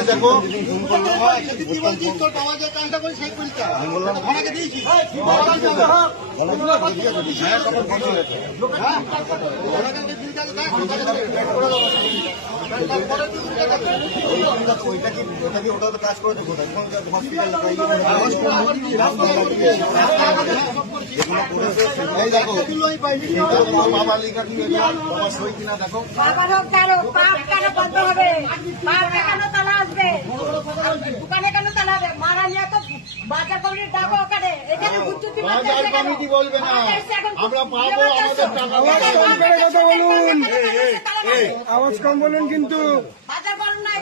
দেখো তোর বাবা যে কাজটা করে সেই পরীক্ষা ভাড়াকে দিয়েছি ওটা তো কাজ করে দেবো বাবা লিখা দিয়ে বাবার সই কিনা দেখো দোকানে কেন চালাবে মারা নিয়ে তো বাজার কমিটি ডাকো ওখানে এখানে বুঝতে বাজার কমিটি বলবে না আমরা পাবো আমাদের টাকা আওয়াজ কম বলুন কিন্তু বাজার করুন না